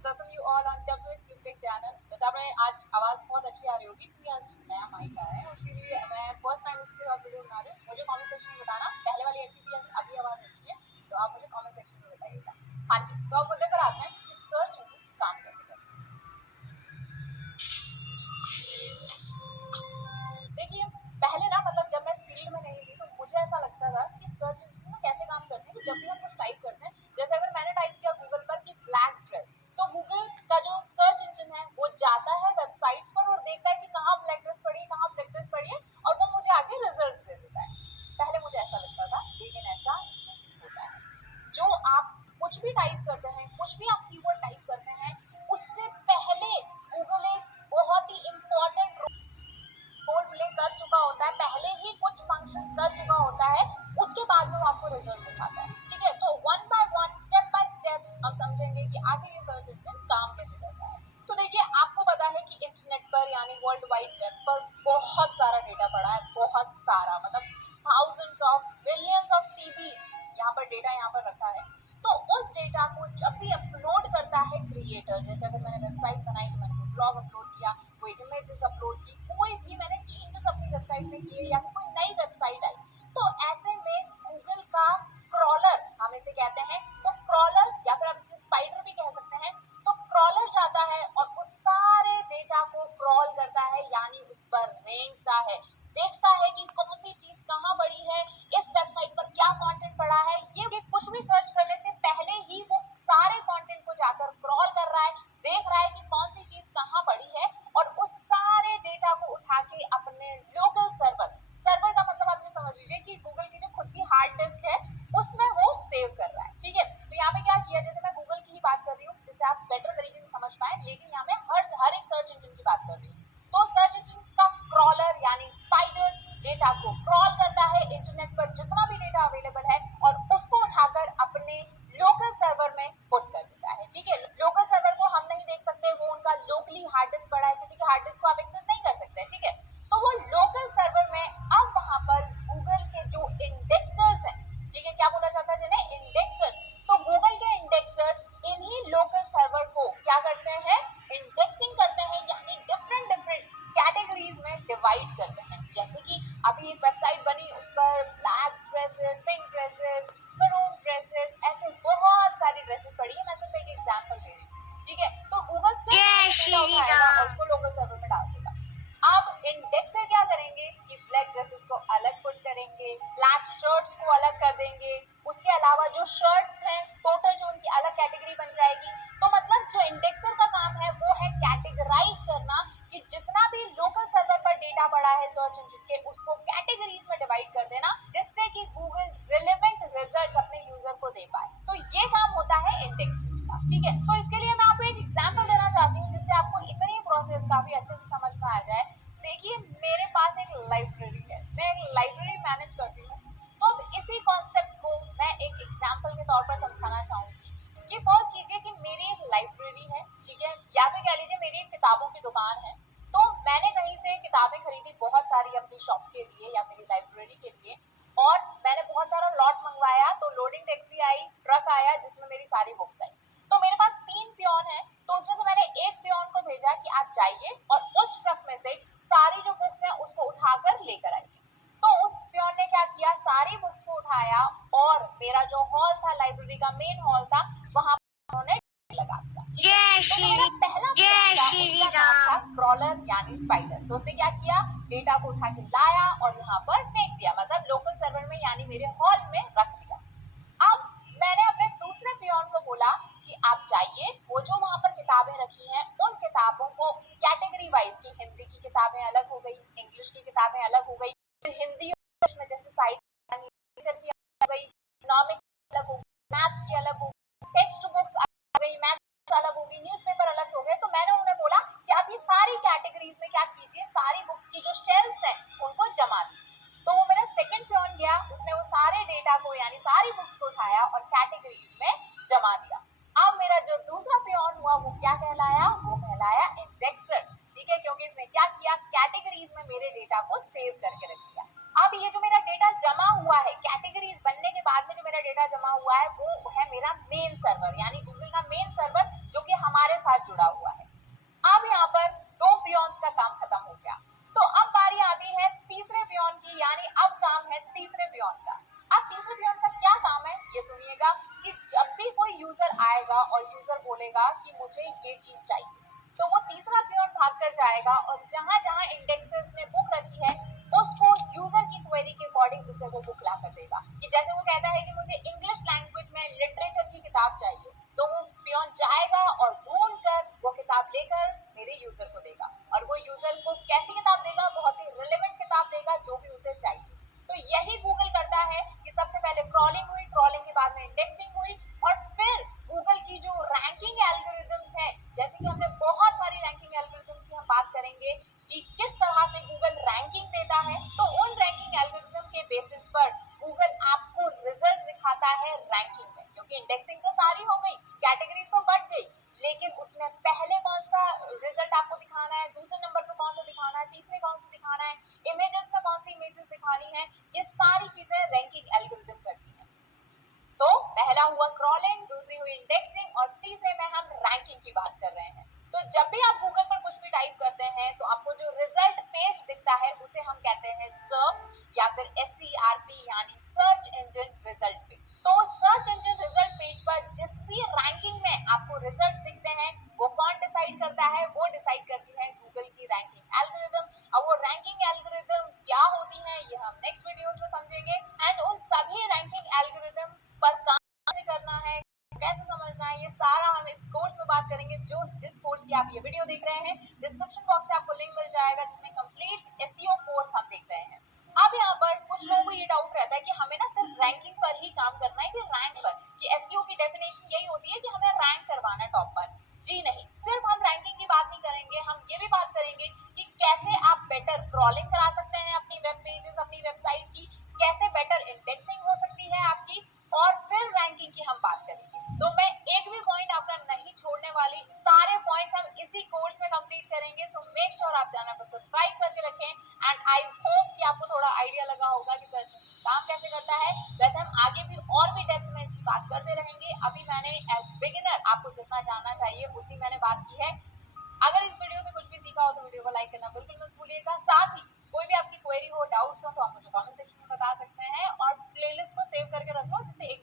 welcome you all on WSQTech channel। जैसे आपने आज आवाज बहुत अच्छी आ रही होगी क्योंकि आज नया माइक आया है और इसीलिए मैं फर्स्ट टाइम इसके साथ वीडियो बना रही हूँ। मुझे कमेंट सेक्शन में बताना पहले वाली अच्छी थी या फिर अभी आवाज अच्छी है, तो आप मुझे कमेंट सेक्शन में बताइएगा। हाँ जी, तो अब मुद्दे पर आते हैं कि सर्च इंजन काम कैसे करता है। देखिए, पहले ना मतलब जब मैं इस फील्ड में नहीं थी तो मुझे ऐसा लगता था कि सर्च इंजन कैसे काम करते हैं कि जब भी हम कुछ टाइप करते हैं, जैसे अगर मैंने टाइप किया गूगल पर कि ब्लैक ड्रेस, तो गूगल का जो सर्च इंजन है वो जाता है वेबसाइट्स पर और देखता है कि कहाँ ब्लैक ड्रेस पड़ी है, कहाँ ब्लैक ड्रेस पड़ी है, और वो मुझे आगे रिजल्ट्स दे देता है। पहले मुझे ऐसा लगता था, लेकिन ऐसा नहीं होता है। जो आप कुछ भी टाइप करते हैं, कुछ भी आप कीवर्ड टाइप करते हैं, उससे पहले गूगल एक बहुत ही इम्पोर्टेंट रोल प्ले कर चुका होता है, पहले ही कुछ फंक्शंस कर चुका होता है, उसके बाद में वो आपको रिजल्ट दिखाता है। ठीक है, तो one by one, step by step हम समझेंगे कि आखिर ये सर्च इंजन काम कैसे करता है। तो देखिए, आपको पता है कि इंटरनेट पर यानी वर्ल्ड वाइड वेब पर बहुत सारा डेटा पड़ा है, बहुत सारा मतलब थाउजेंड्स ऑफ बिलियंस ऑफ टीबीज यहाँ पर डेटा यहाँ पर रखा है। तो उस डेटा को जब भी अपलोड करता है क्रिएटर, जैसे अगर मैंने वेबसाइट बनाई तो मैंने कोई ब्लॉग अपलोड किया, कोई इमेजेस अपलोड की, कोई भी मैंने चेंजेस अपनी वेबसाइट में किए या फिर कोई नई वेबसाइट आई, तो ऐसे में गूगल का क्रॉलर, हम इसे कहते हैं, तो क्रॉलर या फिर आप इसको स्पाइडर भी कह सकते हैं, तो क्रॉलर जाता है और उस सारे डेटा को क्रॉल करता है यानी उस पर रेंगता है, देखता है कि कौन सी चीज कहाँ पड़ी है, इस वेबसाइट पर क्या कंटेंट पड़ा है। ये कुछ भी सर्च करने से पहले ही वो सारे कंटेंट को जाकर क्रॉल कर रहा है, देख रहा है कि कौन सी चीज कहाँ पड़ी है और उस सारे डेटा को उठा के अपने लोकल सर्वर, सर्वर का मतलब आप ये समझ लीजिए कि गूगल की जो खुद की हार्ड डिस्क है उसमें वो सेव कर रहा है। ठीक है, तो यहाँ पे क्या किया, जैसे मैं गूगल की ही बात कर रही हूँ जिससे आप बेटर तरीके से समझ पाए, लेकिन यहाँ मैं हर एक सर्च इंजन की बात कर रही हूँ। तो सर्च इंजन का क्रॉलर यानी स्पाइडर डेटा को क्रॉल करता है, इंटरनेट पर जितना भी डेटा अवेलेबल है, और उसको उठाकर अपने लोकल सर्वर में पुट कर देता है। ठीक है, लोकल सर्वर को हम नहीं देख सकते, वो उनका लोकली हार्ड डिस्क पड़ा है, किसी के हार्ड डिस्क को आप एक्सेस नहीं कर सकते। ठीक है, तो वो लोकल सर्वर में अब वहां पर गूगल के जो इंडेक्सर्स हैं, ठीक है, क्या बोला जाता है जिन्हें, इंडेक्सर्स, तो गूगल के इंडेक्सर्स इन्हीं लोकल सर्वर को क्या करते हैं, इंडेक्सिंग करते हैं, यानी डिफरेंट डिफरेंट कैटेगरीज में डिवाइड करते हैं। जैसे कि अभी एक वेबसाइट बनी, उस पर black dresses, pink dresses, maroon dresses, ऐसे बहुत सारी ड्रेसेस पड़ी है, मैं सिर्फ एक एग्जांपल ले रही हूँ। ठीक है, तो गूगल सिर्फ डेटा उठाएगा और उसको लोकल सर्वर में डाल देगा। अब इंडेक्सर क्या करेंगे कि ब्लैक ड्रेसेस को अलग पुट करेंगे, ब्लैक शर्ट्स को अलग कर देंगे, उसके अलावा जो शर्ट्स हैं टोटल जो उनकी अलग कैटेगरी बन जाएगी। तो मतलब जो इंडेक्सर का काम है वो है कैटेगराइज करना, कि जितना भी लोकल सर्वर पर डेटा पड़ा है सर्च इंजन के, उसको कैटेगरीज में डिवाइड कर देना, जिससे कि गूगल रिलेवेंट रिजल्ट्स अपने यूजर को दे पाए। तो ये काम होता है इंडेक्सिंग का। ठीक है, तो इसके लिए मैं आपको एक एग्जांपल देना चाहती हूँ जिससे आपको इतनी प्रोसेस काफी अच्छे से समझ में आ जाए। देखिए, मेरे पास एक लाइब्रेरी है, मैं एक लाइब्रेरी मैनेज करती हूँ, तो अब इसी कॉन्सेप्ट को मैं एक एग्जांपल के तौर पर समझाना चाहूंगी। ये पॉज कीजिए कि मेरी एक लाइब्रेरी है, ठीक है, या फिर कह लीजिए मेरी एक किताबों की दुकान है। तो मैंने कहीं से किताबें खरीदी बहुत सारी अपनी शॉप के लिए या मेरी लाइब्रेरी के लिए, और मैंने बहुत सारा लॉट मंगवाया, तो लोडिंग टैक्सी आई, ट्रक आया जिसमें मेरी सारी बुक्स आई। तो मेरे पास 3 पियोन है, तो उसमें से मैंने एक पियोन को भेजा कि आप जाइए और उस ट्रक में से सारी जो बुक्स हैं उसको उठाकर लेकर आइए। तो उस पियोन ने क्या किया, सारी बुक्स को उठाया और मेरा जो हॉल था, लाइब्रेरी का मेन हॉल था, वहां उन्होंने लगा दिया। तो मेरा पहला पियोन था क्रॉलर यानी स्पाइडर, तो उसने क्या किया, डेटा को उठा के लाया और यहाँ पर फेंक दिया, मतलब लोकल सर्वर में यानी मेरे हॉल में रख दिया। अब मैंने अपने दूसरे पियोन को बोला कि आप जाइए, वो जो वहां पर किताबें रखी हैं उन किताबों को कैटेगरी वाइज, की हिंदी की किताबें अलग हो गई, इंग्लिश की किताबें अलग हो गई, हिंदी में जैसे साइंस की अलग हो गई, इकोनॉमिक अलग हो गई, मैथ्स की अलग हो गई, टेक्स्ट बुक्स अलग हो गई, मैथ्स अलग हो गई, न्यूज़पेपर अलग हो गए। तो मैंने उन्हें बोला कि आप ये सारी कैटेगरीज में क्या कीजिए, सारी बुक्स की जो शेल्फ्स हैं उनको जमा दीजिए। तो वो मेरा सेकंड पियोन गया, उसने वो सारे डेटा को यानी सारी बुक्स को उठाया और कैटेगरीज में जमा दिया। अब मेरा जो दूसरा पियोन हुआ वो क्या कहलाया, वो कहलाया इंडेक्सर। ठीक है, क्योंकि इसने क्या किया, कैटेगरीज में मेरे डेटा को सेव करके रख दिया। अब ये जो मेरा डेटा जमा हुआ है, कैटेगरीज बनने के बाद में जो मेरा डेटा जमा हुआ है वो है मेरा मेन सर्वर, यानी गूगल का मेन सर्वर, जो कि हमारे यूजर बोलेगा कि मुझे ये चीज चाहिए, तो वो तीसरा पियोन भाग कर जाएगा और जहां जहां इंडेक्सेस ने बुक रखी है उसको यूजर की क्वेरी के अकॉर्डिंग उसे वो बुक ला कर देगा। कि जैसे वो कहता है कि मुझे इंग्लिश लैंग्वेज में लिटरेचर की किताब चाहिए, तो वो पियोन जाएगा और ढूंढ कर वो किताब लेकर मेरे यूजर को देगा, और वो यूजर को कैसी किताब देगा, बहुत ही रिलेवेंट किताब देगा जो भी उसे चाहिए। तो यही गूगल करता है कि सबसे पहले क्रॉलिंग हुई, क्रॉलिंग के बाद में इंडेक्सिंग हुई, और फिर गूगल की जो रैंकिंग एल्गोरिदम्स है, जैसे कि हमने बहुत सारी रैंकिंग एल्गोरिदम्स की हम बात करेंगे कि किस तरह से गूगल रैंकिंग देता है, तो उन रैंकिंग एल्गोरिदम के बेसिस पर गूगल आपको रिजल्ट दिखाता है रैंकिंग में। क्योंकि इंडेक्सिंग तो सारी हो गई, कैटेगरीज तो बढ़ गई, लेकिन उसमें पहले कौन सा रिजल्ट आपको दिखाना है, दूसरे नंबर पर कौन सा दिखाना है, तीसरे कौन सा दिखाना है, इमेजेस में कौन सी इमेजेस दिखानी है, ये सारी चीजें रैंकिंग एल्गोरिदम करती है। तो पहला हुआ क्रॉलिंग, दूसरी हुई इंडेक्सिंग, और तीसरे में हम रैंकिंग की बात कर रहे हैं। तो जब भी आप गूगल पर कुछ भी टाइप करते हैं तो आपको जो रिजल्ट पेज दिखता है उसे हम कहते हैं सर्च या फिर SERP यानी सर्च इंजन रिजल्ट पेज। तो सर्च इंजन रिजल्ट पेज पर जिस भी रैंकिंग में आपको रिजल्ट दिखते हैं वो कौन डिसाइड करता है, वो डिसाइड करती है गूगल की रैंकिंग एल्गोरिदम। अब वो रैंकिंग एल्गोरिदम क्या होती है ये हम नेक्स्ट वीडियोस में समझेंगे, एंड उन सभी रैंकिंग एल्गोरिदम पर काम कैसे करना है, कैसे समझना है, ये सारा हम इस कोर्स में बात करेंगे। जो जिस कोर्स की आप ये वीडियो देख रहे हैं, डिस्क्रिप्शन बॉक्स से आपको लिंक मिल जाएगा जिसमें कंप्लीट SEO कोर्स हम देख रहे हैं। अब यहाँ पर कुछ लोगों को ये डाउट रहता है कि हमें ना सिर्फ रैंकिंग पर ही काम करना है कि रैंक पर, कि SEO की डेफिनेशन यही होती है कि हमें रैंक करवाना है टॉप पर। जी नहीं, सिर्फ हम रैंकिंग की बात नहीं करेंगे, हम ये भी बात करेंगे कि कैसे आप बेटर क्रॉलिंग करा सकते हैं अपनी वेब पेजेस, अपनी वेबसाइट की, कैसे बेटर इंडेक्सिंग हो सकती है आपकी, और फिर रैंकिंग की हम बात करेंगे। तो मैं एक भी पॉइंट आपका नहीं छोड़ने वाली, सारे पॉइंट्स हम इसी कोर्स में कंप्लीट करेंगे। सो मेक श्योर आप चैनल को सब्सक्राइब करके रखें, एंड आई होप कि आपको थोड़ा आइडिया लगा होगा कि सर्च काम कैसे करता है। वैसे हम आगे भी और भी डेप्थ में इसकी बात करते रहेंगे। अभी मैंने एज बिगिनर आपको जितना जानना चाहिए उतनी मैंने बात की है। अगर इस वीडियो से कुछ भी सीखा हो तो वीडियो को लाइक करना बिल्कुल मत भूलिएगा। साथ ही कोई भी आपकी क्वेरी हो, डाउट्स हो, तो आप मुझे कमेंट सेक्शन में बता सकते हैं, और प्लेलिस्ट को सेव करके रख लो जिससे एक